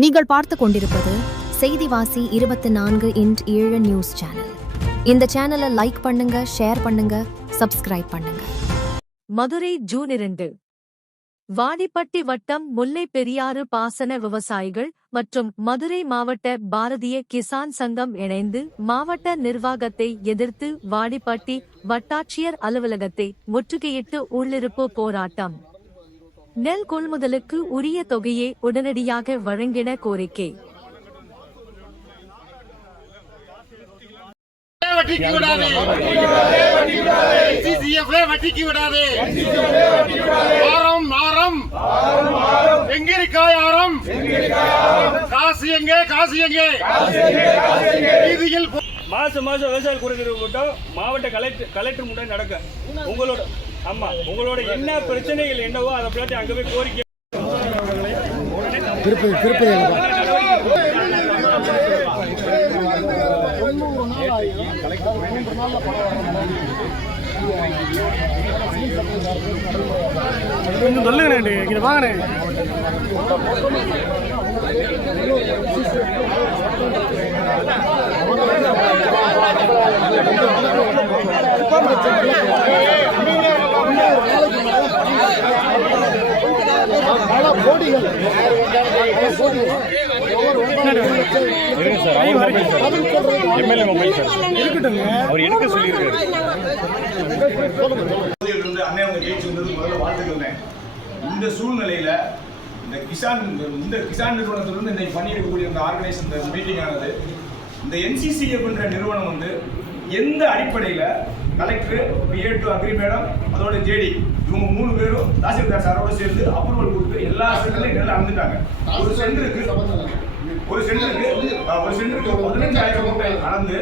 நீங்கள் பார்த்து கொண்டிருப்பது செய்திவாசி 24x7 நியூஸ் சேனல். இந்த சேனலை லைக் பண்ணுங்க, ஷேர் பண்ணுங்க, சப்ஸ்கிரைப் பண்ணுங்க. மதுரை ஜூன் 2. வாடிப்பட்டி வட்டம் முல்லை பெரியாறு பாசன விவசாயிகள் மற்றும் மதுரை மாவட்ட பாரதிய கிசான் சங்கம் இணைந்து மாவட்ட நிர்வாகத்தை எதிர்த்து வாடிப்பட்டி வட்டாட்சியர் அலுவலகத்தை முற்றுகையிட்டு உள்ளிருப்பு போராட்டம். நெல் கொள்முதலுக்கு உரிய தொகையை உடனடியாக வழங்கிட கோரிக்கை. மாசம் விவசாய குறைதீர்வு கூட்டம் மாவட்ட கலெக்டர் முன்னாடி நடக்க உங்களோட என்ன பிரச்சனைகள் என்னவோ அதை பற்றி அங்கே போய் கோரிக்கை கொஞ்சம் சொல்லுங்கண்ணே, இங்கே வாங்கண்ணே. இந்த சூழ்நிலையில இந்த கிசான் நிறுவனத்திலிருந்து இன்னைக்கு பண்ணியிருக்கக்கூடிய இந்த ஆர்கனைஸ் இந்த மீட்டிங் ஆனது இந்த NCCF என்ற நிறுவனம் வந்து எந்த அடிப்படையில கலெக்டர் PA2 அக்ரி மேடம் அதோட JD இவங்க 3 பேரும் தாசில்தார் சாரோட சேர்ந்து அப்ரூவல் கொடுத்து எல்லா சென்டர்லையும் நெல் அளந்துட்டாங்க. ஒரு சென்டருக்கு 15,000 மூட்டை அளந்து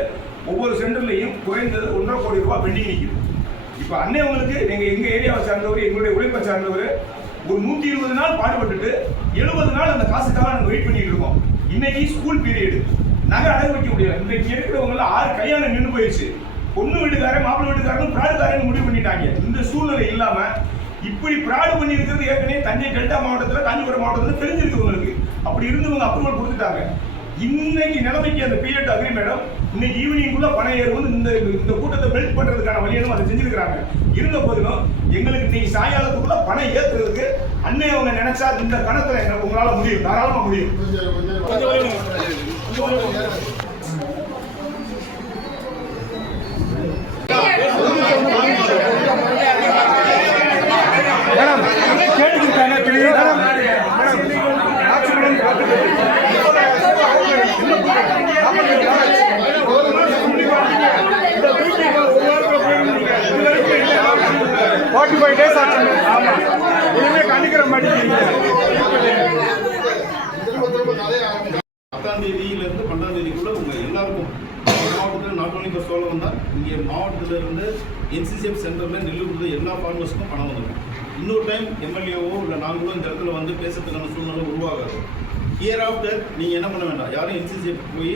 ஒவ்வொரு சென்டர்லையும் குறைந்தது 1.5 கோடி ரூபாய் பெண்டிங் நிற்குது. இப்போ அன்னையவங்களுக்கு நீங்க எங்க ஏரியாவை சார்ந்தவர், எங்களுடைய உழைப்பை சார்ந்தவர் ஒரு 120 நாள் பாடுபட்டுட்டு 70 நாள் அந்த காசுக்காக நாங்கள் வெயிட் பண்ணிட்டு இருக்கோம். இன்னைக்கு ஸ்கூல் பீரியடு நாங்கள் அடகு வைக்க முடியாது. இன்றைக்கு இருக்கிறவங்க 6 கையான நின்று போயிடுச்சு. பொண்ணு வீட்டுக்காரன் மாப்பிள்ளை வீட்டுக்காரன் பிராடுக்காரன் முடிவு பண்ணிட்டாங்க. இந்த சூழ்நிலை இல்லாம இப்படி பிராடு பண்ணி இருக்கிறது ஏற்கனவே தஞ்சை டெல்டா மாவட்டத்தில், காஞ்சிபுரம் மாவட்டத்தில் தெரிஞ்சிருக்கு உங்களுக்கு. அப்படி இருந்தவங்க அப்ரூவல் கொடுத்துட்டாங்க. இன்னைக்கு நிலைமைக்கு அந்த PA2 அக்ரி மேடம் இன்னைக்கு ஈவினிங்குள்ள பணம் ஏறுவது இந்த கூட்டத்தை பெல்ட் பண்றதுக்கான வழியனும் அதை செஞ்சிருக்கிறாங்க. இருந்த போதிலும் எங்களுக்கு இன்னைக்கு சாயங்காலத்துக்குள்ள பணம் ஏற்றுறதுக்கு அன்னை அவங்க நினைச்சா இந்த கணத்துல உங்களால முடியும், தாராளமா முடியும். தேதியிலிருந்து 12ஆம் தேதிக்குள்ள உங்க எல்லாருக்கும் மாவட்டத்தில் நாட் ஒன்லி இப்போ சொல்ல வந்தால் இங்கே மாவட்டத்திலிருந்து NCCF சென்டரில் நெல் கொடுத்த எல்லா ஃபார்மர்ஸுக்கும் பணம் வந்துடும். இன்னொரு டைம் MLAவோ இல்லை நாங்களும் இந்த இடத்துல வந்து பேசுறதுக்கான சூழ்நிலை உருவாகாது. இயர் ஆஃப்டர் நீங்கள் என்ன பண்ண வேண்டாம், யாரும் NCCF போய்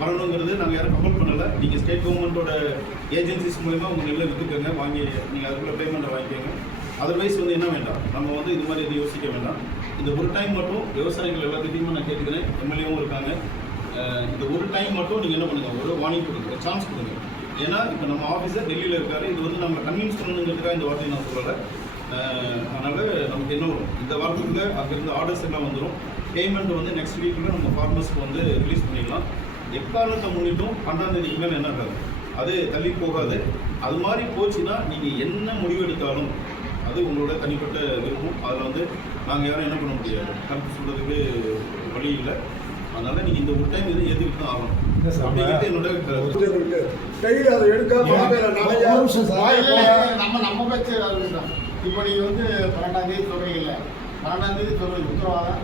வரணுங்கிறது நாங்கள் யாரும் கம்பல் பண்ணலை. நீங்கள் ஸ்டேட் கவர்மெண்ட்டோட ஏஜென்சிஸ் மூலமாக உங்கள் நெல்லை விற்றுக்கங்க, வாங்கி நீங்கள் அதுக்குள்ளே பேமெண்ட்டை வாங்கிக்கோங்க. அதர்வைஸ் வந்து என்ன வேண்டாம், நம்ம வந்து இது மாதிரி எதுவும் யோசிக்க வேண்டாம். இந்த ஒரு டைம் மட்டும் விவசாயிகள் எல்லாத்துட்டையுமே நான் கேட்டுக்கிறேன், MLAவும் இருக்காங்க. இந்த ஒரு டைம் மட்டும் நீங்கள் என்ன பண்ணுங்கள், ஒரு வார்னிங் கொடுங்க, ஒரு சான்ஸ் கொடுங்க. ஏன்னா இப்போ நம்ம ஆஃபீஸர் டெல்லியில் இருக்காரு, இது வந்து நம்ம கன்வின்ஸ் பண்ணணுங்கிறதுக்காக இந்த வார்த்தையை நான் சொல்லலை. அதனால் நமக்கு என்ன வரும், இந்த வாரத்துக்குள்ள அங்கேருந்து ஆர்டர்ஸ் எல்லாம் வந்துடும். பேமெண்ட் வந்து நெக்ஸ்ட் வீக்கில் நம்ம ஃபார்மர்ஸ்க்கு வந்து ரிலீஸ் பண்ணிடலாம். எக்காரணத்தை முன்னிட்டும் 12ஆம் தேதிக்கு மேலே என்ன ஆகாது, அது தள்ளி போகாது. அது மாதிரி போச்சுன்னா நீங்கள் என்ன முடிவு எடுத்தாலும் அது உங்களோட தனிப்பட்ட விருப்பம். அதில் வந்து நாங்கள் யாரும் என்ன பண்ண முடியாது, கருத்து சொல்கிறதுக்கு வழி இல்லை. அதனால நீங்கள் இந்த ஒரு டைம் இது ஏற்றுக்கிட்டு தான் ஆகணும் அப்படிங்கிறது என்னோட கையில் அதை எடுக்க நம்ம பேச்சு. இப்போ நீங்கள் வந்து 12ஆம் தேதி சொல்கிறீங்கல்ல, 12ஆம் தேதி சொல்கிறது உத்தரவாதம்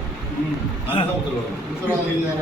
இல்லை.